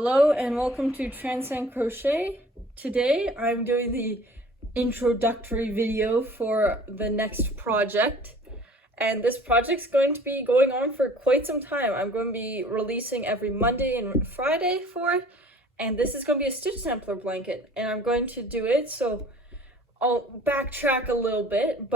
Hello and welcome to Transcend Crochet. Today I'm doing the introductory video for the next project, and this project's going to be going on for quite some time. I'm going to be releasing every Monday and Friday for it, and this is going to be a stitch sampler blanket, and I'm going to do it, so I'll backtrack a little bit.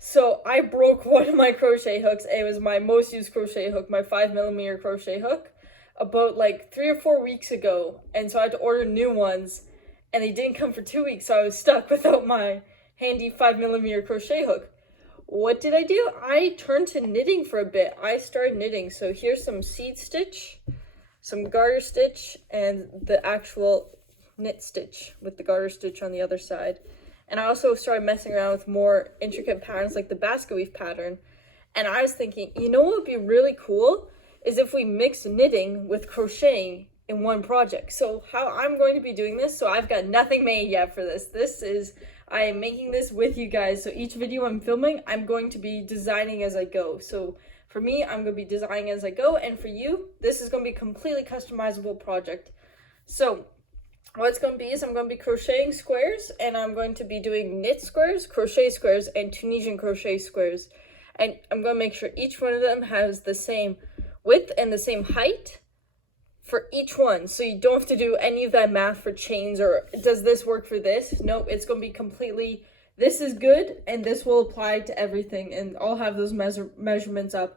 So I broke one of my crochet hooks. It was my most used crochet hook, my 5mm crochet hook, about like 3 or 4 weeks ago, and so I had to order new ones, and they didn't come for 2 weeks, so I was stuck without my handy 5mm crochet hook. What did I do? I turned to knitting for a bit. I started knitting. So here's some seed stitch, some garter stitch, and the actual knit stitch with the garter stitch on the other side. And I also started messing around with more intricate patterns like the basket weave pattern. And I was thinking, you know what would be really cool is if we mix knitting with crocheting in one project. So how I'm going to be doing this, so I've got nothing made yet for this. I am making this with you guys. So each video I'm filming, I'm going to be designing as I go. So for me, I'm going to be designing as I go. And for you, this is going to be a completely customizable project. So what it's going to be is I'm going to be crocheting squares, and I'm going to be doing knit squares, crochet squares, and Tunisian crochet squares. And I'm going to make sure each one of them has the same width and the same height for each one, so you don't have to do any of that math for chains or does this work for this. Nope, it's going to be completely, this is good and this will apply to everything, and I'll have those measurements up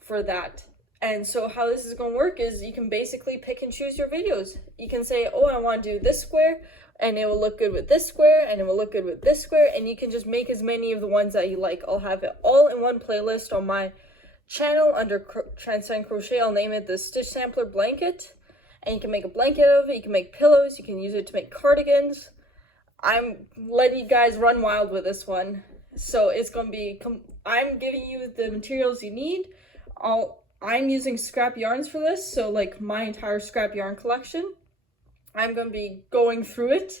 for that. And so how this is going to work is you can basically pick and choose your videos. You can say, oh, I want to do this square and it will look good with this square and it will look good with this square, and you can just make as many of the ones that you like. I'll have it all in one playlist on my channel under Transcend Crochet. I'll name it the Stitch Sampler Blanket, and you can make a blanket out of it, you can make pillows, you can use it to make cardigans. I'm letting you guys run wild with this one. So it's going to be, I'm giving you the materials you need. I'm using scrap yarns for this, so like my entire scrap yarn collection. I'm going to be going through it.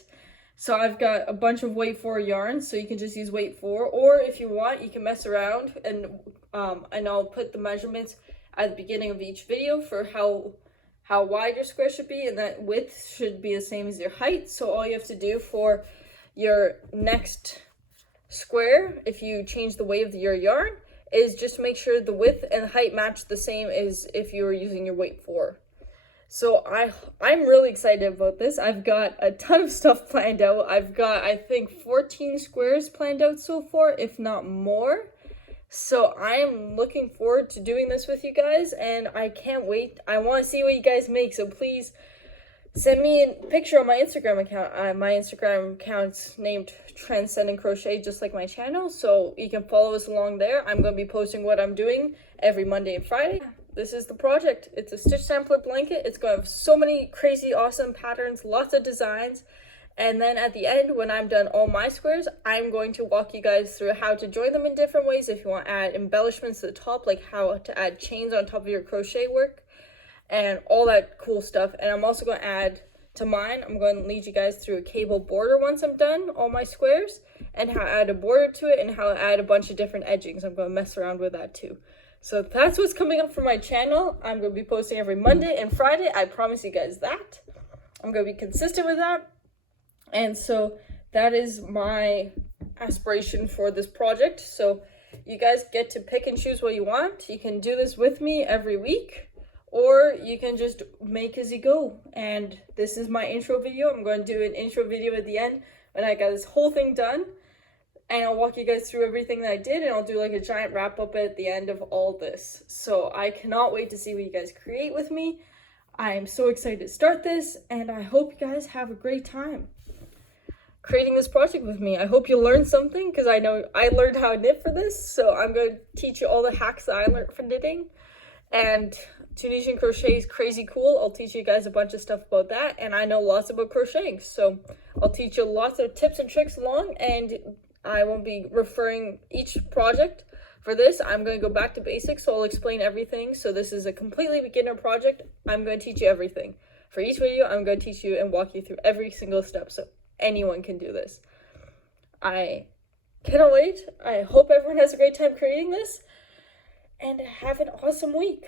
So I've got a bunch of weight 4 yarns, so you can just use weight 4, or if you want, you can mess around, and I'll put the measurements at the beginning of each video for how wide your square should be, and that width should be the same as your height. So all you have to do for your next square, if you change the weight of your yarn, is just make sure the width and height match the same as if you were using your weight 4. So I'm really excited about this. I've got a ton of stuff planned out. I've got, I think, 14 squares planned out so far, if not more. So I'm looking forward to doing this with you guys, and I can't wait. I want to see what you guys make, so please send me a picture on my Instagram account. My Instagram account's named Transcending Crochet, just like my channel, so you can follow us along there. I'm going to be posting what I'm doing every Monday and Friday. This is the project. It's a stitch sampler blanket. It's going to have so many crazy awesome patterns, lots of designs, and then at the end, when I'm done all my squares, I'm going to walk you guys through how to join them in different ways. If you want to add embellishments to the top, like how to add chains on top of your crochet work and all that cool stuff. And I'm also going to add to mine, I'm going to lead you guys through a cable border once I'm done all my squares, and how to add a border to it, and how to add a bunch of different edgings. I'm going to mess around with that too. So that's what's coming up for my channel. I'm going to be posting every Monday and Friday. I promise you guys that. I'm going to be consistent with that. And so that is my aspiration for this project. So you guys get to pick and choose what you want. You can do this with me every week, or you can just make as you go. And this is my intro video. I'm going to do an intro video at the end when I got this whole thing done. And I'll walk you guys through everything that I did, and I'll do like a giant wrap up at the end of all this. So I cannot wait to see what you guys create with me. I am so excited to start this, and I hope you guys have a great time creating this project with me. I hope you learned something, because I know I learned how to knit for this. So I'm going to teach you all the hacks that I learned for knitting. And Tunisian crochet is crazy cool. I'll teach you guys a bunch of stuff about that, and I know lots about crocheting. So I'll teach you lots of tips and tricks along, and I won't be referring each project for this. I'm going to go back to basics, so I'll explain everything. So this is a completely beginner project. I'm going to teach you everything. For each video, I'm going to teach you and walk you through every single step, so anyone can do this. I cannot wait. I hope everyone has a great time creating this, and have an awesome week.